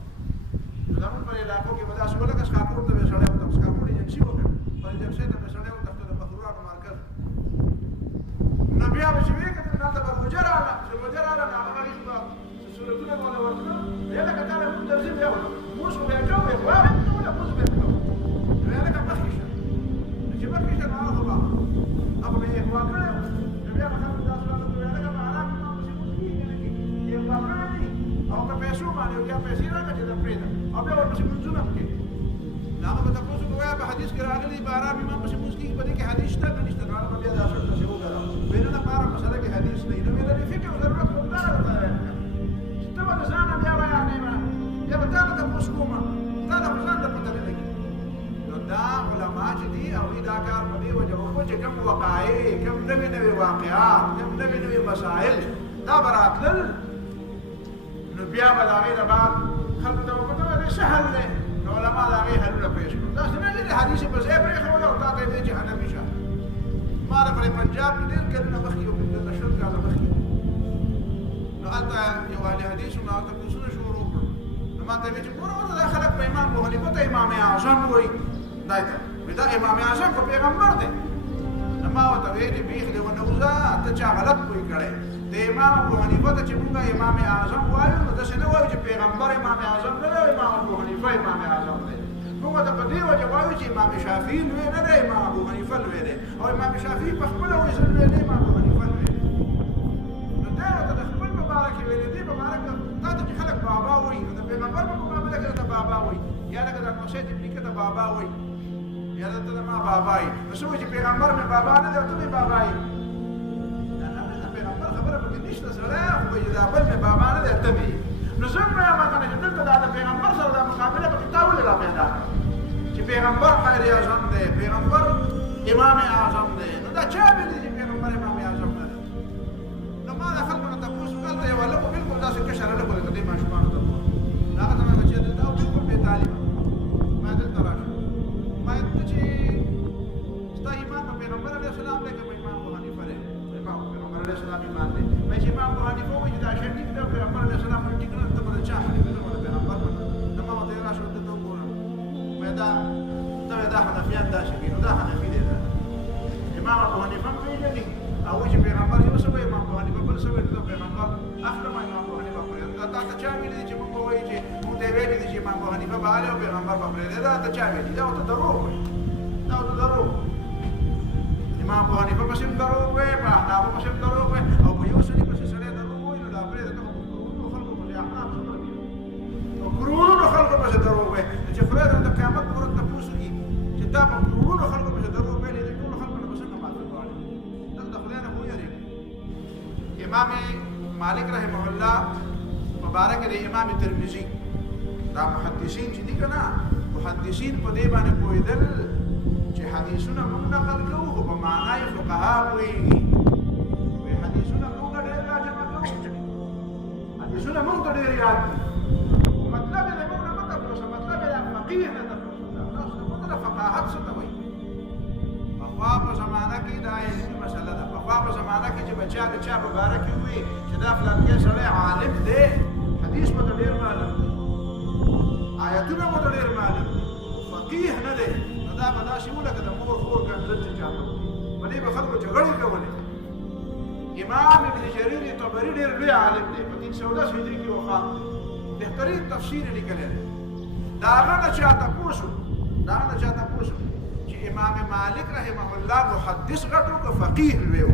زموږ په علاقو کې به داسې وه لکه سکاکوړ ته به یې سړی ورته سکاکوړ ایجنسي وکړه، په ایجنسۍ ته به یې سړی ورته د مخلوقاتو مرکز. نو بیا به چې ویې کتل هلته به روژه راغله، چې روژه راغله نو هغه هېڅ به صورتونه به ورله ورکړل. بیا لکه تا له مونږ درځي بیا به مونځ خو به یې کوو، بیا خو هغه نه کوله، مونځ به یې کوو. نو بیا لکه مخکې شه، نو چې مخکې شه نو هغه خو به هغه به یې اغوا کړی وو. نو بیا به خلکو دا سوال وکړو، بیا لکه په ارام امام پسې مونځ کېږي که نه کېږي؟ یې اغوا کړی دي او که پیسو باندې او بیا پیسې راکړه چې در پرېږده او بیا ورپسې مونځونه هم کوي. نو هغه به تپوس وکړو، وایه په حدیث کې راغلي په ارام امام پسې مونځ کېږي، په دې کې حدیث شته که نشته؟ نو هغه به بیا دا اصل پسې وګرځاو. وایي نه نه په هره مسله کې حدیث نه وي. نو ویې د فکر ضرورت خو همدا راته ویل کړه چې ته به د ځانه بیا بیانوې، بیا به تا ته تپوس کومه، تا ته خو ځان ته پته نه لګي. نو دا علما چې دي هغوی دا کار په دې وجه وکړو چې کوم وقایع، کوم نوې نوې واقعات، کوم نوې نوې مسایل دا به راتلل، نو بیا به د هغې نه بعد خلکو ته به پته وایي څه حل دی. نو علما د هغې حلونه پېښ کړو. داسې نه دي د حدیث یې په ځای پرېښوله او تا ته یې ویل چې حنفي شه. ما د پرې پنجاب کې ډېر کلونه مخکې یو 15 کاله مخکې نو هلته یو اهل حدیث و، نو هلته کورسونه شروع کړل. نو ما ته یې ویل چې ګوره اوس دا خلک په امام ابو حنیفه ته امام اعظم وایي، دای ته وایي دا امام اعظم خو پیغمبر دی. نو ما ورته ویل چې بیخ دې ونه وځه، ته چا غلط پوه کړی. د امام ابو حنیفه ته چې مونږ امام اعظم وایو نو داسې نه وایو چې پیغمبر امام اعظم نه دی، امام ابو حنیفه امام اعظم دی. موږ ته په دې وجه وایو چې امام شافعي لوی نه دی، امام ابو حنیفه لوی دی، او امام شافعي په خپله وایي زه لوی دی، امام ابو حنیفه لوی دی. نو دی ورته د خپل په باره کې ویلې، دې په باره کې تا ته چې خلک بابا وایي، نو د پیغمبر په مقابله کې درته بابا وایي، یا لکه د نوسید ابن نیکه ته بابا وایي، یا درته د ما بابا یې. نو څه وایي چې پیغمبر مې بابا نه دی او ته مې بابا یې؟ د پیغمبر خبره پکې نشته سړی، خو وایي دا بل مې بابا نه دی ته مې یې. نو زه هم وایم هغه نه چې دلته دا د پیغمبر سره دا مقابله پکې تا ولې را پیدا کړه چې پیغمبر خیر اعظم دی، پیغمبر امام اعظم دی؟ نو دا چا ویلي چې پیغمبر امام اعظم نه دی؟ نو ما د خلکو نه تپوس وکړ، هلته یو هلک و بلکل داسې کشر هلک و لکه دې ماشومانو ته نو هغه ته مې ویل چې دلته او بلکل بې تعلیمه، ما دلته راشه، ما ته چې ستا ایمان په پیغمبر علیه السلام دی که په امام ابو حنیفه دی؟ امام پیغمبر علیه السلام ایمان دی. وایي چې امام ابو حنیفه وایي چې دا شی ټیک دی او پیغمبر علیه السلام وایي ټیک نه دی، ته به د چا حنیفه زه به د پیغمبر منم. نو ما ورته راشه ورته وګورم، وایي دا حنفیان داسې کوي، نو دا حنفي دی. امام ابو حنیفه هم پېژني او وایي چې پیغمبر یو څه وایي، امام ابو حنیفه بل څه وایي، نو پیغمبر اخلم امام ابو حنیفه پرېږدم. دا تا ته چا ویلي دي چې موږ به وایي چې موږ ته یې ویلي دي چې امام ابو حنیفه به هلې او پیغمبر به پرېږدي؟ دا ته چا ویلي؟ دا ورته دروغ وایي، دا ورته دروغ. امام ابو حنیفه پسې هم دروغ وایي، په احنافو پسې هم دروغ وایي، او په یو سړي پسې سړی دروغ وایي نو دا پرېږده. ته خو په کروڑونو خلکو پسې احناف څومره دي، په کروڑونو خلکو پسې دروغ وایي. چې خدای ته د قیامت په ورځ تپوس وکړي چې تا په کروڑونو خلکو پسې دروغ ویلي دي، ټولو خلکو نه به څنګه معافي غواړې؟ دلته د خدای نه خو ویرېږي. امام مالک رحمه الله په باره کې د امام ترمذي دا محدثین چې دي که نه، محدثین په دې باندې پوهېدل چې حدیثونه موږ نقل کوو خو په معنا یې فقها پوهېږي. وایي حدیثونه موږ ډېر راجمع کوو، حدیثونه موږ ته ډېر یاد دي، مطلب یې د موږ نه مه تپوسه، مطلب یې د فقیه نه تپوسه. تاسو ته پته ده فقاهت څه ته وایي؟ پخوا په زمانه کې دا علمي مسله ده. پخوا په زمانه کې چې به چا د چا په باره کې ووایي چې دا فلانکی سړی عالم دی، حدیث به ته ډېر معلوم دی، آیتونه به ته ډېر معلوم دي، فقیه نه دی، نو دا به داسې و لکه د مور خور ګنډل چې چا په دې به خلکو جګړې کولې. امام ابن جریر طبري ډېر لوی عالم دی، په 310 هجري کې وفات دی، بهترین تفسیر یې لیکلی دی. د هغه نه چا تپوس وکړو چې امام مالک رحمه الله محدث غټ و که فقیه لوی و؟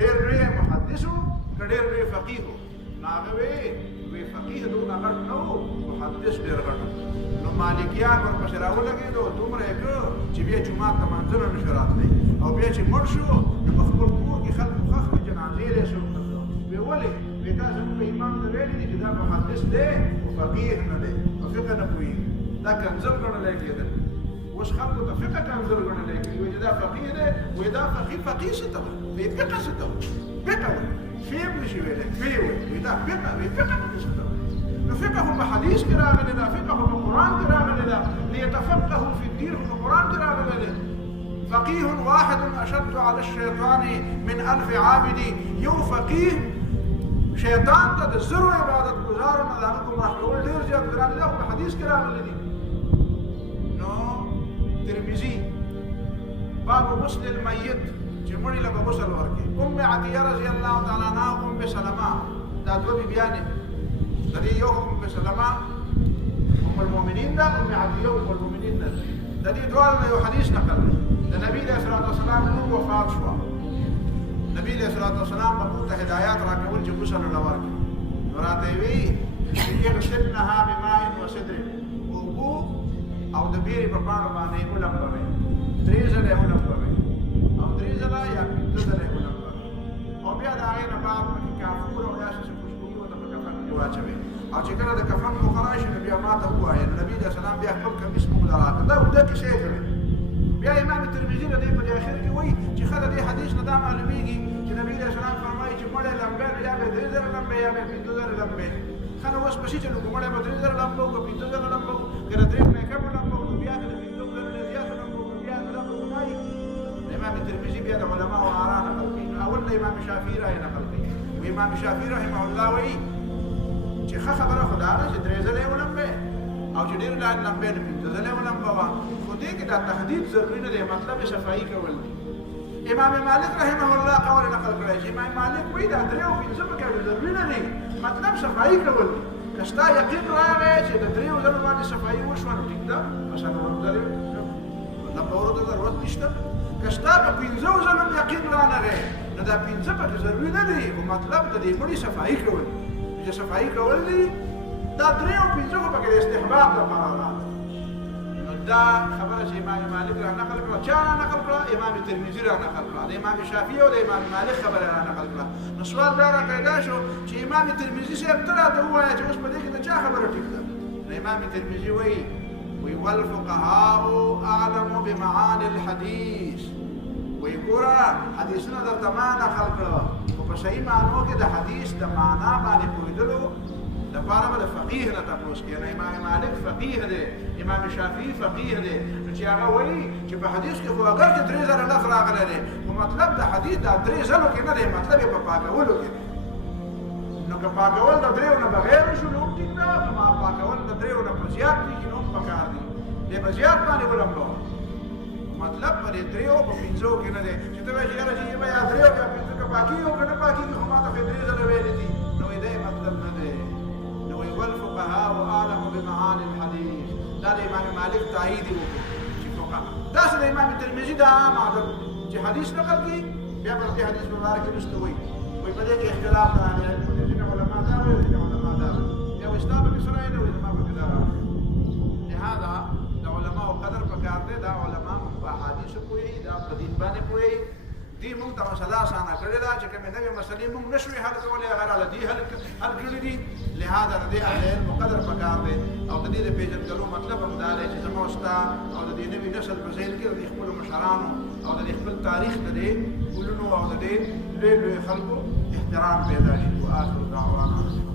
ډېر لوی محدث و که ډېر لوی فقیه و؟ نو هغه وی فقیه دونه غټ نه و، محدث ډېر غټ و. نو مالکیان ورپسې راولګېدو، دومره یې کړ چې بیا جومات ته منځونه نشو راتلی، او بیا چې مړ شو نو په خپل کور کې خلکو ښخ کړي، جنازې یې څوک نه کړه. ویې ولې؟ وایي دا زموږ امام ویني چې دا محدث دی او فقیه نه دی په فقه نه پوهېږي دا کنزل ګڼلی کېدل اوس خلکو ته فقه کنزل ګڼلی کېږي وایي چې دا فقیه دی وایي دا فقیه څه ته وایي فقه څه ته وایي فقه وایي فهم نشي ویلی فقه وایي دا فقه وایي فقه څه ته وایي نو فقه خو په حدیث کې راغلی ده فقه خو په قرآن کې راغلی ده لیتفقهوا فی الدین خو په قرآن کې راغلی ده فقيه واحد أشد على الشيطان من 1000 عابد يو فقيه شيطان ته د زرو عبادت گزارو نه دغه کوم راکول ډېر زیات ګران دی او په حدیث کې راغلی دي نو ترمذي باب غسل الميت چې مړي له غسل ورکړي عطيه رضی الله تعالی عنها سلمہ دا دوه بیانې د دې یو سلمہ المؤمنین دا عطيه المؤمنین دا د دې دوه یو حدیث نقل د نبی علیہ الصلوۃ والسلام نور وفات شو نبی علیہ الصلوۃ والسلام په ته هدایت راکول چې غسل لور کې راته وی چې غسلنها بماء وسدر او د بیرې په پاڼو باندې ولمبوي درې ځله ولمبوي او درې ځله یا پنځه ځله ولمبوي او بیا د هغې نه بعد پکې کافور او داسې څه خوشبويي ورته په کفن کې واچوي او چې کله د کفن مقرر شي نو بیا ماته ووایه نبي علیه السلام بیا خپل کمیس موږ له راکړه دا اوږده کیسې کوي بیا امام ترمذي د دې په اخر کې وایي چې ښه د دې حدیث نه دا معلومیږي چې نبي علیه السلام فرمایي چې مړی لمبې یا به درې ځله لمبې یا به پنځه ځله لمبې ښه نو اوس پسې چلو که مړی به درې ځله لمبو که پنځه ځله لمبو که د درې نه کم لمبو نو بیا که د پنځو ځله نه زیات لمبو نو بیا د لمبو ګنایي امام ترمذي بیا د علماو آرا نقل کوي نو اول د امام شافعي رایې نقل کوي و امام شافعي رحمه الله وایي چې ښه خبره خو دا ده چې درې ځله یې ولمبې او چې ډېر لاندې لمبې نه پنځه ځله یې ولمبوه خو دې کې دا تحدید ضروري نه دی مطلب یې صفایي کول دي امام مالک رحمه الله قول نقل کړی چې امام مالک وایي دا درې او پنځه پکې ضروري نه دي مطلب صفایي کول دي که ستا یقین راغی چې د دریو ځلو باندې صفایي وشوه نو ټیک ده مثلا لمبولو ته ضرورت نشته که ستا په پنځو ځلو یقین رانغی نو دا پنځه پکې ضروري نه دي خو مطلب د دې مړي صفایي کول دي چې صفایي کول دي دا درې او پنځه خو پکې د استحباب لپاره ده دا خبره چې امام مالک را نقل کړه چا را نقل کړه امام ترمذي را نقل کړه د امام شافعي او د امام مالک خبره را نقل کړه نو سوال دا را پیدا شو چې امام ترمذي صاحب ته راته ووایه چې اوس په دې کې د چا خبره ټیک ده نو امام ترمذي وایي والفقهاء اعلم بمعاني الحديث وایي ګوره حدیثونه درته ما نقل کړه خو په صحیح معنو کې د حدیث د معنا باندې پوهېدلو لپاره به د فقیه نه تپوس کړي امام مالک فقیه دی امام شافعي فقیه دی نو چې هغه وایي چې په حدیث کې خو اگر چې درې ځله لفظ راغلی دی خو مطلب د حدیث دا درې ځلو کې نه دی مطلب یې په پاکولو کې دی نو که پاکول د دریو نه بغیر وشو نو هم ټیک ده که پاکول د دریو نه په زیات کېږي نو هم پکار دی دی په زیات باندې ولمبوه مطلب په دې دریو په پنځو کې نه دی چې ته وایې چې یاره چې به یا دریو یا پنځه که پاکېږي او که نه پاکېږي خو ما ته خو درې ځله ویلې دي نو دی مطلب نه دی والفقهاء اعلم بمعاني الحديث دا د امام مالک تایید وکړو چې فقها داسې د امام ترمذي دا عام عادت چې حدیث نقل کړي بیا په دې حدیث مبارک کې رسته وایي په دې کې اختلاف راغلی ځینې علما دا وایي ځینې علما دا وایي یا ستا پکې څه رایه ده وایي زما پکې دا رایه لهذا د علماو قدر پکار دی دا علما په احادیثو پوهېږي دا په دین باندې پوهېږي دې موږ ته مسله اسانه کړې ده چې کومې نوې مسلې موږ نه شوې حل کولی هغه راله دې حل کړي دي لهذا د دې اهل علم قدر پکار دی او د دې د پېژندلو مطلب هم دا دی چې زما او ستا او د دې نوي نسل په ذهن کې د دې خپلو مشرانو او د دې خپل تاریخ د دې ګلونو او د دې لوی لوی خلکو احترام پیدا شي واخر دعوانا